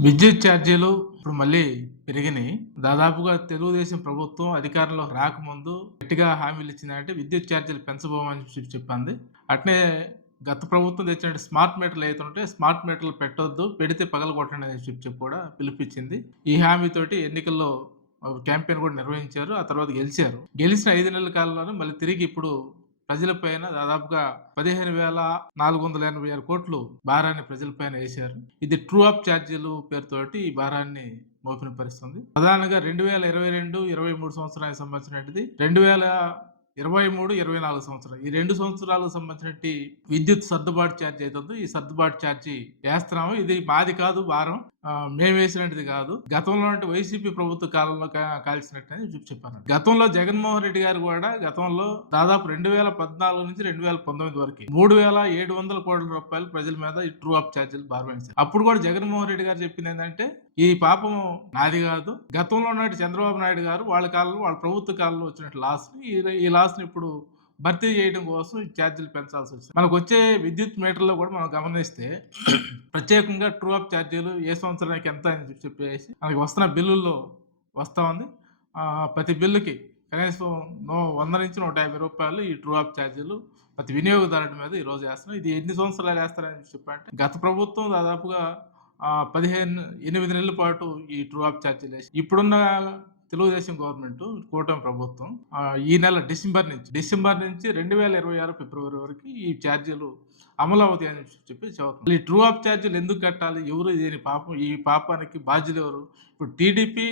విద్యుత్ ఛార్జీలు ఇప్పుడు మళ్ళీ పెరిగినాయి. దాదాపుగా తెలుగుదేశం ప్రభుత్వం అధికారంలో రాకముందు గట్టిగా హామీలు ఇచ్చిందంటే విద్యుత్ ఛార్జీలు పెంచబోమని చెప్పి చెప్పింది. అట్నే గత ప్రభుత్వం తెచ్చిన స్మార్ట్ మీటర్లు అవుతుంటే స్మార్ట్ మీటర్లు పెట్టొద్దు పెడితే పగల కొట్టండి అని చెప్పి చెప్పి కూడా పిలిపించింది. ఈ హామీతోటి ఎన్నికల్లో క్యాంపెయిన్ కూడా నిర్వహించారు. ఆ తర్వాత గెలిచారు. గెలిచిన ఐదు నెలల కాలంలోనే మళ్ళీ తిరిగి ఇప్పుడు ప్రజలపైన దాదాపుగా పదిహేను వేల నాలుగు వందల ఎనభై ఆరు కోట్లు భారాన్ని ప్రజలపైన వేశారు. ఇది ట్రూ అప్ ఛార్జీలు పేరుతోటి ఈ భారాన్ని మోపిన పరిస్థితుంది ప్రధానంగా రెండు వేల ఇరవై రెండు ఇరవై మూడు సంవత్సరానికి సంబంధించినది రెండు వేల ఇరవై మూడు ఇరవై నాలుగు సంవత్సరాలు. ఈ రెండు సంవత్సరాలకు సంబంధించినట్టు విద్యుత్ సర్దుబాటు ఛార్జ్ అవుతుందో ఈ సర్దుబాటు ఛార్జీ వేస్తున్నాము. ఇది మాది కాదు భారం. మేము వేసినట్టుది కాదు. గతంలో అంటే వైసీపీ ప్రభుత్వ కాలంలో కాల్చినట్టు అని చెప్పి చెప్పాను. గతంలో జగన్మోహన్ రెడ్డి గారు కూడా గతంలో దాదాపు రెండు వేల పద్నాలుగు నుంచి రెండు వేల పంతొమ్మిది వరకు మూడు వేల ఏడు వందల కోట్ల రూపాయలు ప్రజల మీద ఈ ట్రూ అప్ ఛార్జీలు భారవేశారు అప్పుడు కూడా జగన్మోహన్ రెడ్డి గారు చెప్పింది ఏంటంటే ఈ పాపం నాది కాదు. గతంలో ఉన్నట్టు చంద్రబాబు నాయుడు గారు వాళ్ళ కాలంలో వాళ్ళ ప్రభుత్వ కాలంలో వచ్చినట్టు లాస్ ఈ లాస్ని ఇప్పుడు భర్తీ చేయడం కోసం ఈ ఛార్జీలు పెంచాల్సి వచ్చింది మనకు వచ్చే విద్యుత్ మీటర్లో కూడా మనం గమనిస్తే ప్రత్యేకంగా ట్రూ అప్ ఛార్జీలు ఏ సంవత్సరానికి ఎంత అని చెప్పేసి మనకి వస్తున్న బిల్లుల్లో వస్తూ ఉంది. ప్రతి బిల్లుకి కనీసం నో వంద నుంచి నూట యాభై రూపాయలు ఈ ట్రూ అప్ ఛార్జీలు ప్రతి వినియోగదారుడి మీద ఈ రోజు వేస్తున్నాం ఇది ఎన్ని సంవత్సరాలు వేస్తారని చెప్పంటే గత ప్రభుత్వం దాదాపుగా పదిహేను ఎనిమిది నెలల పాటు ఈ ట్రూ అప్ ఛార్జీలు వేసి ఇప్పుడున్న తెలుగుదేశం గవర్నమెంట్ కూటమి ప్రభుత్వం ఈ నెల డిసెంబర్ నుంచి డిసెంబర్ నుంచి రెండు వేల ఇరవై ఆరు ఫిబ్రవరి వరకు ఈ ఛార్జీలు అమలు అవుతాయి అని చెప్పి చదువుతుంది ఈ ట్రూ ఆఫ్ ఛార్జీలు ఎందుకు కట్టాలి? ఎవరు దీని పాపం? ఈ పాపానికి బాధ్యులు ఎవరు? ఇప్పుడు టీడీపీ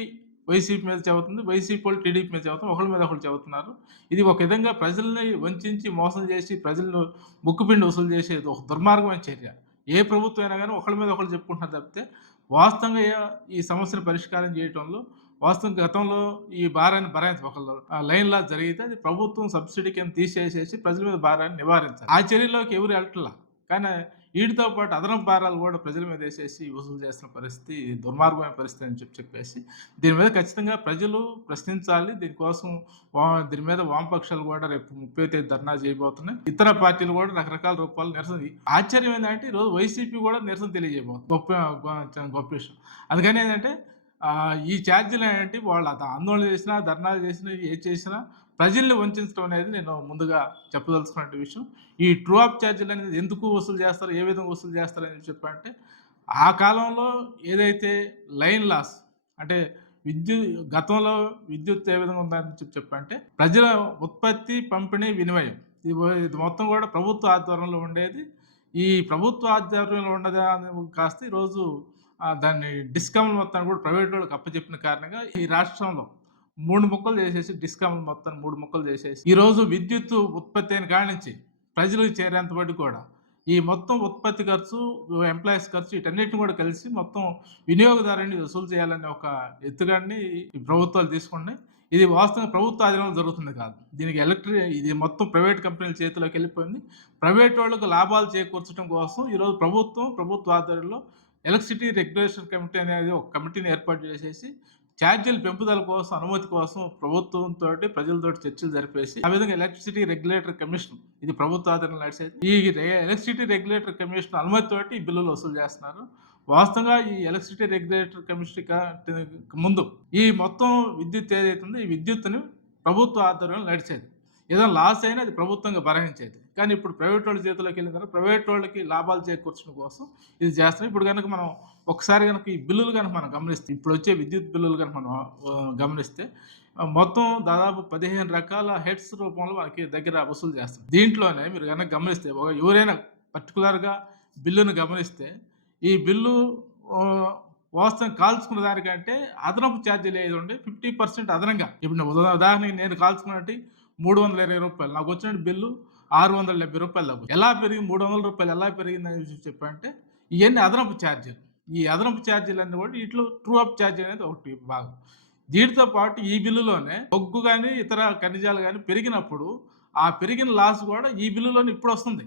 వైసీపీ మీద చదువుతుంది వైసీపీ వాళ్ళు టీడీపీ మీద చదువుతుంది ఒకళ్ళ మీద ఒకళ్ళు చదువుతున్నారు ఇది ఒక విధంగా ప్రజల్ని వంచి మోసం చేసి ప్రజలను ముక్కుపిండి వసూలు చేసేది ఒక దుర్మార్గమైన చర్య. ఏ ప్రభుత్వం అయినా కానీ ఒకళ్ళ మీద ఒకళ్ళు చెప్పుకుంటున్నారు తప్పితే వాస్తవంగా ఈ సమస్యను పరిష్కారం చేయడంలో వాస్తవం గతంలో ఈ భారాన్ని భరాయించి ఒకళ్ళు. లైన్ లా జరిగితే అది ప్రభుత్వం సబ్సిడీ కింద తీసేసేసి ప్రజల మీద భారాన్ని నివారించాలి. ఆ చర్యలోకి ఎవరు వెళ్ళట్లా కానీ వీటితో పాటు అదనపు భారాలు కూడా ప్రజల మీద వేసేసి వసూలు చేస్తున్న పరిస్థితి దుర్మార్గమైన పరిస్థితి అని చెప్పి చెప్పేసి దీని మీద ఖచ్చితంగా ప్రజలు ప్రశ్నించాలి. దీనికోసం వా- దీని మీద వామపక్షాలు కూడా రేపు ముప్పై తేదీ ధర్నా చేయబోతున్నాయి. ఇతర పార్టీలు కూడా రకరకాల రూపాలు నిరసన ఆశ్చర్యం ఏంటంటే ఈరోజు వైసీపీ కూడా నిరసన తెలియజేయబోతుంది. గొప్ప గొప్ప విషయం. అందుకని ఏంటంటే ఈ ఛార్జీలు ఏంటంటే వాళ్ళు అది ఆందోళన చేసినా ధర్నాలు చేసినా ఏ చేసినా ప్రజల్ని వంచడం అనేది నేను ముందుగా చెప్పదలుచుకున్న విషయం. ఈ ట్రూ ఆఫ్ ఛార్జీలు అనేది ఎందుకు వసూలు చేస్తారు? ఏ విధంగా వసూలు చేస్తారు అని చెప్పంటే ఆ కాలంలో ఏదైతే లైన్ లాస్ అంటే విద్యుత్ గతంలో విద్యుత్ ఏ విధంగా ఉందని చెప్పి చెప్పంటే ప్రజల ఉత్పత్తి పంపిణీ వినిమయం. ఇది ఇది మొత్తం కూడా ప్రభుత్వ ఆధ్వర్యంలో ఉండేది. ఈ ప్రభుత్వ ఆధ్వర్యంలో ఉండదా అని కాస్త ఈరోజు దాన్ని డిస్కౌంట్ మొత్తాన్ని కూడా ప్రైవేట్ వాళ్ళకి అప్పచెప్పిన కారణంగా ఈ రాష్ట్రంలో మూడు ముక్కలు చేసేసి డిస్కౌంట్ మొత్తాన్ని మూడు ముక్కలు చేసేసి ఈ రోజు విద్యుత్ ఉత్పత్తి అయిన కాడి నుంచి ప్రజలకు చేరేంత వరకు కూడా ఈ మొత్తం ఉత్పత్తి ఖర్చు ఎంప్లాయీస్ ఖర్చు వీటన్నిటిని కూడా కలిసి మొత్తం వినియోగదారుని వసూలు చేయాలనే ఒక ఎత్తుగాన్ని ఈ ప్రభుత్వాలు తీసుకున్నాయి. ఇది వాస్తవంగా ప్రభుత్వ ఆధీనంలో జరుగుతుంది కాదు. దీనికి ఎలక్ట్రి ఇది మొత్తం ప్రైవేట్ కంపెనీల చేతిలోకి వెళ్ళిపోయింది. ప్రైవేట్ వాళ్ళకు లాభాలు చేకూర్చడం కోసం ఈరోజు ప్రభుత్వం ప్రభుత్వ ఆధ్వర్యంలో ఎలక్ట్రిసిటీ రెగ్యులేషన్ కమిటీ అనేది ఒక కమిటీని ఏర్పాటు చేసేసి ఛార్జీల పెంపుదల కోసం అనుమతి కోసం ప్రభుత్వంతో ప్రజలతో చర్చలు జరిపేసి ఆ విధంగా ఎలక్ట్రిసిటీ రెగ్యులేటర్ కమిషన్ ఇది ప్రభుత్వ ఆధారంలో నడిచేది. ఈ ఎలక్ట్రిసిటీ రెగ్యులేటర్ కమిషన్ అనుమతితోటి ఈ బిల్లులు వసూలు చేస్తున్నారు. వాస్తవంగా ఈ ఎలక్ట్రిసిటీ రెగ్యులేటర్ కమిషన్ ముందు ఈ మొత్తం విద్యుత్ ఏదైతుందో ఈ విద్యుత్తుని ప్రభుత్వ ఆధ్వర్యంలో నడిచేది. ఏదైనా లాస్ అయినా అది ప్రభుత్వంగా భరించేది కానీ ఇప్పుడు ప్రైవేట్ వాళ్ళ చేతిలోకి వెళ్ళిన తర్వాత ప్రైవేట్ వాళ్ళకి లాభాలు చేకూర్చడం కోసం ఇది చేస్తున్నాం ఇప్పుడు కనుక మనం ఒకసారి కనుక ఈ బిల్లులు కనుక మనం గమనిస్తే ఇప్పుడు వచ్చే విద్యుత్ బిల్లులు కనుక మనం గమనిస్తే మొత్తం దాదాపు పదిహేను రకాల హెడ్స్ రూపంలో మనకి దగ్గర వసూలు చేస్తాం. దీంట్లోనే మీరు కనుక గమనిస్తే ఒక ఎవరైనా పర్టికులర్గా బిల్లును గమనిస్తే ఈ బిల్లు వాస్తవం కాల్చుకున్న దానికంటే అదనపు ఛార్జీలు ఏది ఉండే ఫిఫ్టీ పర్సెంట్ అదనంగా. ఇప్పుడు ఉదాహరణకి నేను కాల్చుకున్నట్టు మూడు వందల ఇరవై రూపాయలు. నాకు వచ్చిన బిల్లు ఆరు వందల డెబ్బై రూపాయలు దాకా ఎలా పెరిగి మూడు వందల రూపాయలు ఎలా పెరిగిందని చెప్పంటే ఇవన్నీ అదనపు ఛార్జీలు. ఈ అదనపు ఛార్జీలు అన్నీ కూడా ఇట్లో ట్రూ అప్ ఛార్జీ అనేది ఒకటి భాగం. దీనితో పాటు ఈ బిల్లులోనే బొగ్గు కానీ ఇతర ఖనిజాలు కానీ పెరిగినప్పుడు ఆ పెరిగిన లాస్ కూడా ఈ బిల్లులోనే ఇప్పుడు వస్తుంది.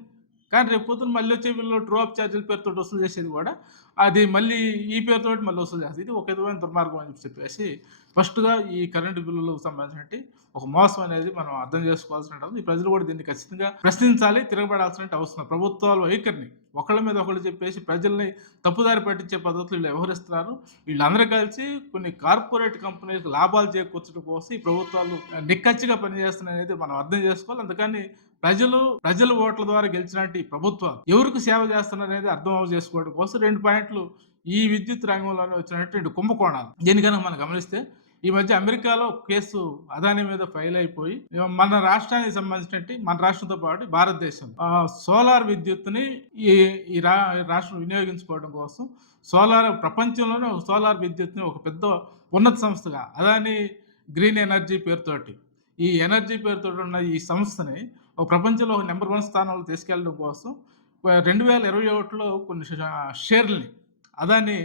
కానీ రేపు పొద్దున మళ్ళీ వచ్చే వీళ్ళు డ్రాప్ ఛార్జీల పేరుతో వసూలు చేసేది కూడా అది మళ్ళీ ఈ పేరుతో మళ్ళీ వసూలు చేస్తుంది. ఇది ఒక విధమైన దుర్మార్గం అని చెప్పేసి ఫస్ట్గా ఈ కరెంటు బిల్లులకు సంబంధించినట్టు ఒక మోసం అనేది మనం అర్థం చేసుకోవాల్సిన ఈ ప్రజలు కూడా దీన్ని ఖచ్చితంగా ప్రశ్నించాలి తిరగబడాల్సిన అవసరం. ప్రభుత్వాల వైఖరిని ఒకళ్ళ మీద ఒకళ్ళు చెప్పేసి ప్రజల్ని తప్పుదారి పట్టించే పద్ధతులు వీళ్ళు వ్యవహరిస్తున్నారు. వీళ్ళందరూ కలిసి కొన్ని కార్పొరేట్ కంపెనీలకు లాభాలు చేకూర్చడం కోసం ఈ ప్రభుత్వాలు నిక్కచ్చిగా పనిచేస్తున్నాయి అనేది మనం అర్థం చేసుకోవాలి. అందుకని ప్రజలు ప్రజల ఓట్ల ద్వారా గెలిచినట్టు ప్రభుత్వం ఎవరికి సేవ చేస్తున్నారనేది అర్థం చేసుకోవడం కోసం రెండు పాయింట్లు ఈ విద్యుత్ రంగంలోనే వచ్చినటువంటి కుంభకోణాలు. దీనికన్నా మనం గమనిస్తే ఈ మధ్య అమెరికాలో కేసు అదాని మీద ఫైల్ అయిపోయి మన రాష్ట్రానికి సంబంధించినట్టు మన రాష్ట్రంతో పాటు భారతదేశం. సోలార్ విద్యుత్ని ఈ ఈ రా రాష్ట్రం వినియోగించుకోవడం కోసం సోలార్ ప్రపంచంలోనే ఒక సోలార్ విద్యుత్ని ఒక పెద్ద ఉన్నత సంస్థగా అదాని గ్రీన్ ఎనర్జీ పేరుతోటి ఈ ఎనర్జీ పేరుతో ఉన్న ఈ సంస్థని ప్రపంచంలో నెంబర్ వన్ స్థానంలో తీసుకెళ్ళడం కోసం రెండు వేల ఇరవై ఒకటిలో కొన్ని షేర్లని అదాన్ని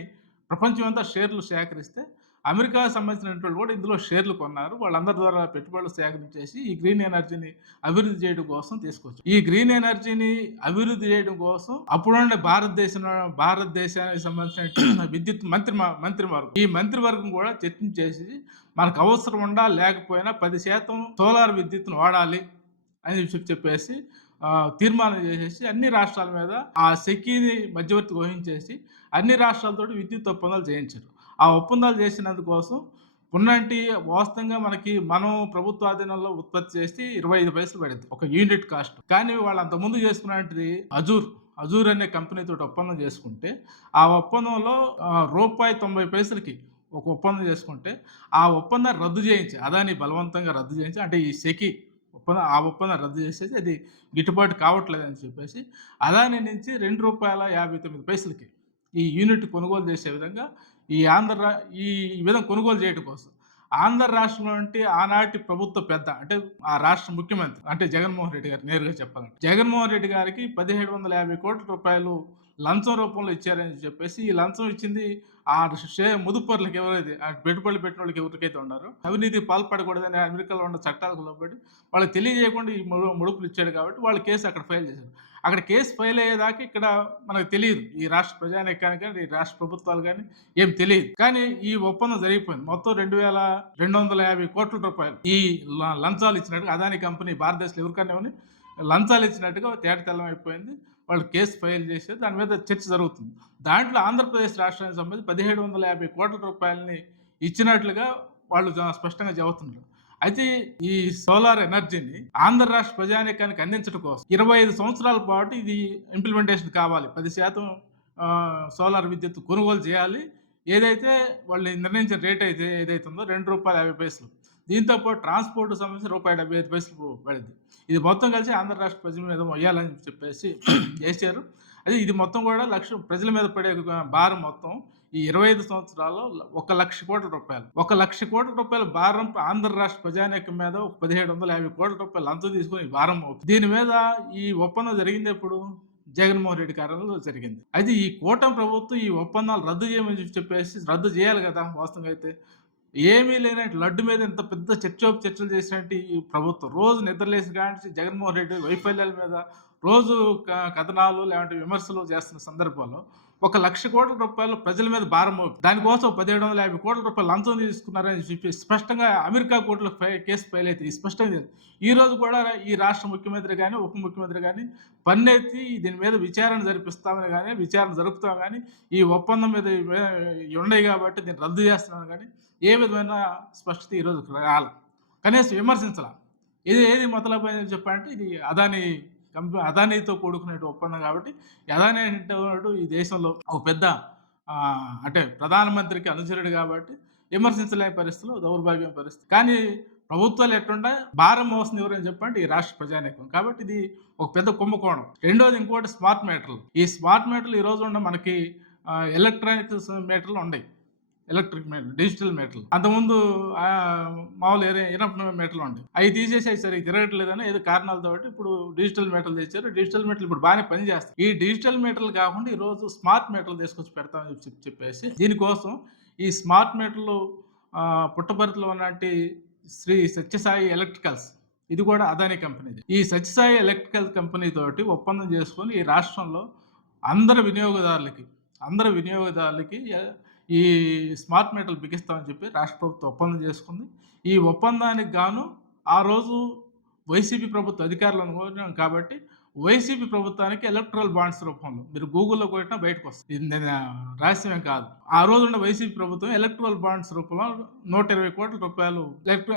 ప్రపంచం అంతా షేర్లు సేకరిస్తే అమెరికా సంబంధించినటువంటి కూడా ఇందులో షేర్లు కొన్నారు. వాళ్ళందరి ద్వారా పెట్టుబడులు సేకరించేసి ఈ గ్రీన్ ఎనర్జీని అభివృద్ధి చేయడం కోసం తీసుకొచ్చు ఈ గ్రీన్ ఎనర్జీని అభివృద్ధి చేయడం కోసం అప్పుడుండే భారతదేశం భారతదేశానికి సంబంధించిన విద్యుత్ మంత్రి మంత్రివర్గం. ఈ మంత్రివర్గం కూడా చర్చించేసి మనకు అవసరం ఉండా లేకపోయినా పది శాతం సోలార్ విద్యుత్ను వాడాలి. అని చెప్పేసి తీర్మానం చేసేసి అన్ని రాష్ట్రాల మీద ఆ సెకీని మధ్యవర్తి వహించేసి అన్ని రాష్ట్రాలతో విద్యుత్ ఒప్పందాలు చేయించారు. ఆ ఒప్పందాలు చేసినందుకోసం ఉన్నంటి వాస్తవంగా మనకి మనం ప్రభుత్వ ఆధీనంలో ఉత్పత్తి చేసి ఇరవై ఐదు పైసలు పడింది ఒక యూనిట్ కాస్ట్. కానీ వాళ్ళు అంతకుముందు చేసుకున్నది అజూర్. అజూర్ అనే కంపెనీతో ఒప్పందం చేసుకుంటే ఆ ఒప్పందంలో రూపాయి తొంభై పైసలకి ఒక ఒప్పందం చేసుకుంటే ఆ ఒప్పందం రద్దు చేయించి అదాని బలవంతంగా రద్దు చేయించి అంటే ఈ సెకి ఒప్పందం ఆ ఒప్పందం రద్దు చేసేసి అది గిట్టుబాటు కావట్లేదు అని చెప్పేసి అదాని నుంచి రెండు రూపాయల యాభై తొమ్మిది పైసలకి ఈ యూనిట్ కొనుగోలు చేసే విధంగా ఈ ఆంధ్ర ఈ విధంగా కొనుగోలు చేయడం కోసం ఆంధ్ర రాష్ట్రంలో అంటే ఆనాటి ప్రభుత్వ పెద్ద అంటే ఆ రాష్ట్ర ముఖ్యమంత్రి అంటే జగన్మోహన్ రెడ్డి గారు నేరుగా చెప్పాలంటే జగన్మోహన్ రెడ్డి గారికి పదిహేడు వందల యాభై కోట్ల రూపాయలు లంచం రూపంలో ఇచ్చారని చెప్పేసి ఈ లంచం ఇచ్చింది ఆ షే ముదుపర్లకు ఎవరైతే పెట్టుబడులు పెట్టిన వాళ్ళకి ఎవరికైతే ఉన్నారో అవినీతి పాల్పడకూడదని అమెరికాలో ఉన్న చట్టాలకు లోబడి వాళ్ళకి తెలియజేయకుండా ఈ ముడుపులు ఇచ్చాడు కాబట్టి వాళ్ళు కేసు అక్కడ ఫైల్ చేశారు. అక్కడ కేసు ఫైల్ అయ్యేదాకా ఇక్కడ మనకు తెలియదు. ఈ రాష్ట్ర ప్రజానీకానికి కానీ ఈ రాష్ట్ర ప్రభుత్వాలు కానీ ఏం తెలియదు. కానీ ఈ ఒప్పందం జరిగిపోయింది. మొత్తం రెండు వేల రెండు వందల యాభై కోట్ల రూపాయలు ఈ లంచాలు ఇచ్చినట్టుగా అదాని కంపెనీ భారతదేశంలో ఎవరికన్నా లంచాలు ఇచ్చినట్టుగా తేట తెల్లం అయిపోయింది. వాళ్ళు కేసు ఫైల్ చేసి దాని మీద చర్చ జరుగుతుంది. దాంట్లో ఆంధ్రప్రదేశ్ రాష్ట్రానికి సంబంధించి పదిహేడు వందల యాభై కోట్ల రూపాయలని ఇచ్చినట్లుగా వాళ్ళు స్పష్టంగా చెబుతున్నారు. అయితే ఈ సోలార్ ఎనర్జీని ఆంధ్ర రాష్ట్ర ప్రజానీకానికి అందించడం కోసం ఇరవై ఐదు సంవత్సరాల పాటు ఇది ఇంప్లిమెంటేషన్ కావాలి. పది శాతం సోలార్ విద్యుత్ కొనుగోలు చేయాలి. ఏదైతే వాళ్ళు నిర్ణయించిన రేట్ అయితే ఏదైతే ఉందో రెండు రూపాయల యాభై పైసలు. దీంతో పాటు ట్రాన్స్పోర్ట్ సంబంధించి రూపాయి డెబ్బై ఐదు పైసలు పడింది. ఇది మొత్తం కలిసి ఆంధ్ర రాష్ట్ర ప్రజల మీద వేయాలని చెప్పేసి చేశారు. అదే ఇది మొత్తం కూడా లక్ష ప్రజల మీద పడే భారం మొత్తం ఈ ఇరవై ఐదు సంవత్సరాల్లో ఒక లక్ష కోట్ల రూపాయలు. ఒక లక్ష కోట్ల రూపాయల భారం ఆంధ్ర రాష్ట్ర ప్రజానీకం మీద ఒక పదిహేడు వందల యాభై కోట్ల రూపాయలు అంతా తీసుకుని భారం అవుతుంది దీని మీద ఈ ఒప్పందం జరిగింది ఎప్పుడు? జగన్మోహన్ రెడ్డి కార్యాలయంలో జరిగింది. అయితే ఈ కూటమి ప్రభుత్వం ఈ ఒప్పందాలు రద్దు చేయమని చెప్పేసి రద్దు చేయాలి కదా వాస్తవంగా అయితే. ఏమీ లేనట్టు లడ్డు మీద ఇంత పెద్ద చర్చోపు చర్చలు చేసినట్టు ఈ ప్రభుత్వం రోజు నిద్రలేసి కానీ జగన్మోహన్ రెడ్డి వైఫల్యాల మీద రోజు కథనాలు లేదంటే విమర్శలు చేస్తున్న సందర్భంలో ఒక లక్ష కోట్ల రూపాయలు ప్రజల మీద భారం దానికోసం పదిహేడు వందల యాభై కోట్ల రూపాయలు లంచం తీసుకున్నారని చెప్పి స్పష్టంగా అమెరికా కోర్టులో కేసు ఫైల్ అయితే స్పష్టంగా ఈ రోజు కూడా ఈ రాష్ట్ర ముఖ్యమంత్రి కానీ ఉప ముఖ్యమంత్రి కానీ పన్నెత్తి దీని మీద విచారణ జరిపిస్తామని కానీ విచారణ జరుపుతాం కానీ ఈ ఒప్పందం మీద ఉన్నాయి కాబట్టి దీన్ని రద్దు చేస్తున్నాను కానీ ఏ విధమైన స్పష్టత ఈరోజు రాల. కనీసం విమర్శించాల. ఇది ఏది మొదలైన చెప్పాలంటే ఇది అదాని కంపెనీ అదానీతో కూడుకునే ఒప్పందం కాబట్టి అదాని అనేటువంటి ఈ దేశంలో ఒక పెద్ద అంటే ప్రధానమంత్రికి అనుచరుడు కాబట్టి విమర్శించలేని పరిస్థితులు దౌర్భాగ్యం పరిస్థితి. కానీ ప్రభుత్వాలు ఎట్టుండే భారం మోసం ఎవరని చెప్పండి ఈ రాష్ట్ర ప్రజానీకం. కాబట్టి ఇది ఒక పెద్ద కుంభకోణం. రెండోది ఇంకోటి స్మార్ట్ మీటర్లు. ఈ స్మార్ట్ మీటర్లు ఈ రోజు ఉన్న మనకి ఎలక్ట్రానిక్స్ మీటర్లు ఉన్నాయి ఎలక్ట్రిక్ మెటల్ డిజిటల్ మెటల్. అంతకుముందు మామూలు ఇనఫ్ మెటల్ ఉండే. అవి తీసేసి సరే తిరగట్లేదని ఏదో కారణాలతో ఇప్పుడు డిజిటల్ మెటల్ తెచ్చారు. డిజిటల్ మెటల్ ఇప్పుడు బాగానే పనిచేస్తారు ఈ డిజిటల్ మెటల్ కాకుండా ఈ రోజు స్మార్ట్ మెటల్ తీసుకొచ్చి పెడతామని చెప్పి చెప్పేసి దీనికోసం ఈ స్మార్ట్ మెటల్ పుట్టపర్తిలో ఉన్నట్టు శ్రీ సత్యసాయి ఎలక్ట్రికల్స్ ఇది కూడా అదానీ కంపెనీది ఈ సత్యసాయి ఎలక్ట్రికల్ కంపెనీ తోటి ఒప్పందం చేసుకొని ఈ రాష్ట్రంలో అందరి వినియోగదారులకి అందరి వినియోగదారులకి ఈ స్మార్ట్ మీటర్లు బిగిస్తామని చెప్పి రాష్ట్ర ప్రభుత్వం ఒప్పందం చేసుకుంది. ఈ ఒప్పందానికి గాను ఆ రోజు వైసీపీ ప్రభుత్వ అధికారులు అనుకున్నాం కాబట్టి వైసీపీ ప్రభుత్వానికి ఎలక్ట్రల్ బాండ్స్ రూపంలో మీరు గూగుల్లో కొట్టినా బయటకు వస్తుంది ఇది నేను రహస్యమేం కాదు. ఆ రోజు ఉన్న వైసీపీ ప్రభుత్వం ఎలక్ట్రల్ బాండ్స్ రూపంలో నూట ఇరవై కోట్ల రూపాయలు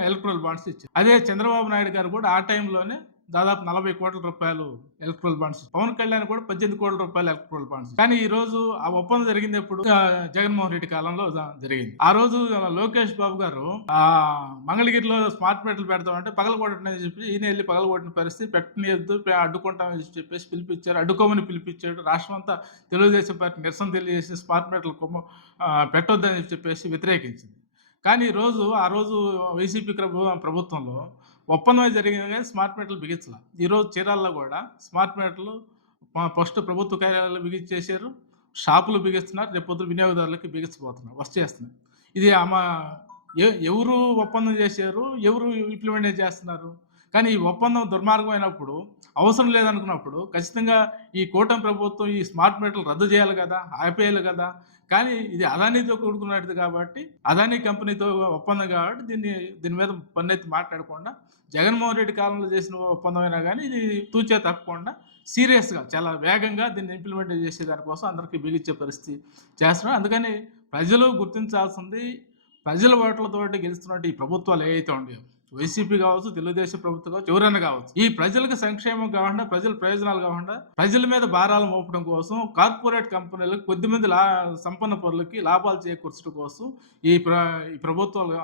ఎలక్ట్రల్ బాండ్స్ ఇచ్చారు అదే చంద్రబాబు నాయుడు గారు కూడా ఆ టైంలోనే దాదాపు నలభై కోట్ల రూపాయలు ఎలక్ట్రల్ బాండ్స్ పవన్ కళ్యాణ్ కూడా పద్దెనిమిది కోట్ల రూపాయలు ఎలక్ట్రల్ బాండ్స్ కానీ ఈ రోజు ఆ ఒప్పందం జరిగినప్పుడు జగన్మోహన్ రెడ్డి కాలంలో జరిగింది. ఆ రోజు లోకేష్ బాబు గారు ఆ మంగళగిరిలో స్మార్ట్ మీటర్లు పెడతామంటే పగలగొట్టని చెప్పి ఈయన వెళ్ళి పగలగొట్టిన పరిస్థితి పెట్టనియద్దు పె- అడ్డుకుంటామని చెప్పేసి పిలిపించారు. అడ్డుకోమని పిలిపించాడు రాష్ట్రం అంతా తెలుగుదేశం పార్టీ నిరసన తెలియజేసి స్మార్ట్ మీటర్లు కొమ్మ పెట్టొద్దని చెప్పేసి వ్యతిరేకించింది. కానీ ఈ రోజు ఆ రోజు వైసీపీ ప్రభు- ప్రభుత్వంలో ఒప్పందమే జరిగింది కానీ స్మార్ట్ మీటర్లు బిగించాల. ఈరోజు చీరాల్లో కూడా స్మార్ట్ మీటర్లు ఫస్ట్ ప్రభుత్వ కార్యాలయాలు బిగించేశారు. షాపులు బిగిస్తున్నారు. రేపొద్దు వినియోగదారులకి బిగించబోతున్నారు. వస్తు చేస్తున్నారు. ఇది ఆమె ఎవరు ఒప్పందం చేశారు? ఎవరు ఇంప్లిమెంట్ చేస్తున్నారు? కానీ ఈ ఒప్పందం దుర్మార్గం అయినప్పుడు అవసరం లేదనుకున్నప్పుడు ఖచ్చితంగా ఈ కూటమి ప్రభుత్వం ఈ స్మార్ట్ మీటర్లు రద్దు చేయాలి కదా ఆపేయాలి కదా. కానీ ఇది అదానీతో కూడుకున్నది కాబట్టి అదానీ కంపెనీతో ఒప్పందం కాబట్టి దీన్ని దీని మీద పన్నెత్తి మాట్లాడకుండా జగన్మోహన్ రెడ్డి కాలంలో చేసిన ఒప్పందం అయినా కానీ ఇది తూచే తప్పకుండా సీరియస్గా చాలా వేగంగా దీన్ని ఇంప్లిమెంట్ చేసే దానికోసం అందరికీ బిగించే పరిస్థితి చేస్తున్నారు. అందుకని ప్రజలు గుర్తించాల్సింది ప్రజల ఓట్లతోటి గెలుస్తున్నట్టు ఈ ప్రభుత్వాలు ఏవైతే ఉండేవి వైసీపీ కావచ్చు తెలుగుదేశం ప్రభుత్వం కావచ్చు ఎవరైనా కావచ్చు. ఈ ప్రజలకు సంక్షేమం కాకుండా ప్రజల ప్రయోజనాలు కాకుండా ప్రజల మీద భారాలు మోపడం కోసం కార్పొరేట్ కంపెనీలకు కొద్దిమంది లా సంపన్న పనులకి లాభాలు చేకూర్చడం కోసం ఈ ప్ర ఈ ప్రభుత్వాలు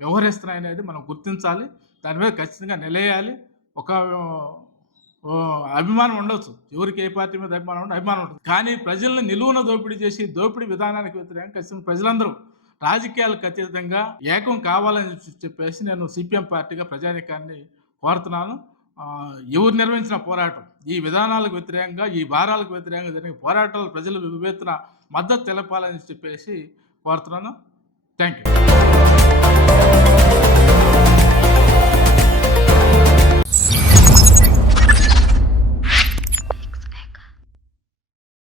వ్యవహరిస్తున్నాయి అనేది మనం గుర్తించాలి. దాని మీద ఖచ్చితంగా నిలయాలి. ఒక అభిమానం ఉండొచ్చు. ఎవరికి ఏ పార్టీ మీద అభిమానం ఉండదు అభిమానం ఉంటుంది. కానీ ప్రజల్ని నిలువున దోపిడీ చేసి దోపిడీ విధానానికి వ్యతిరేకంగా ఖచ్చితంగా ప్రజలందరూ రాజకీయాలకు అతీతంగా ఏకం కావాలని చెప్పేసి నేను సిపిఎం పార్టీగా ప్రజానీకాన్ని కోరుతున్నాను. ఎవరు నిర్వహించిన పోరాటం ఈ విధానాలకు వ్యతిరేకంగా ఈ భారాలకు వ్యతిరేకంగా జరిగిన పోరాటాలు ప్రజలు వివేచన మద్దతు తెలపాలని చెప్పేసి కోరుతున్నాను. Thank you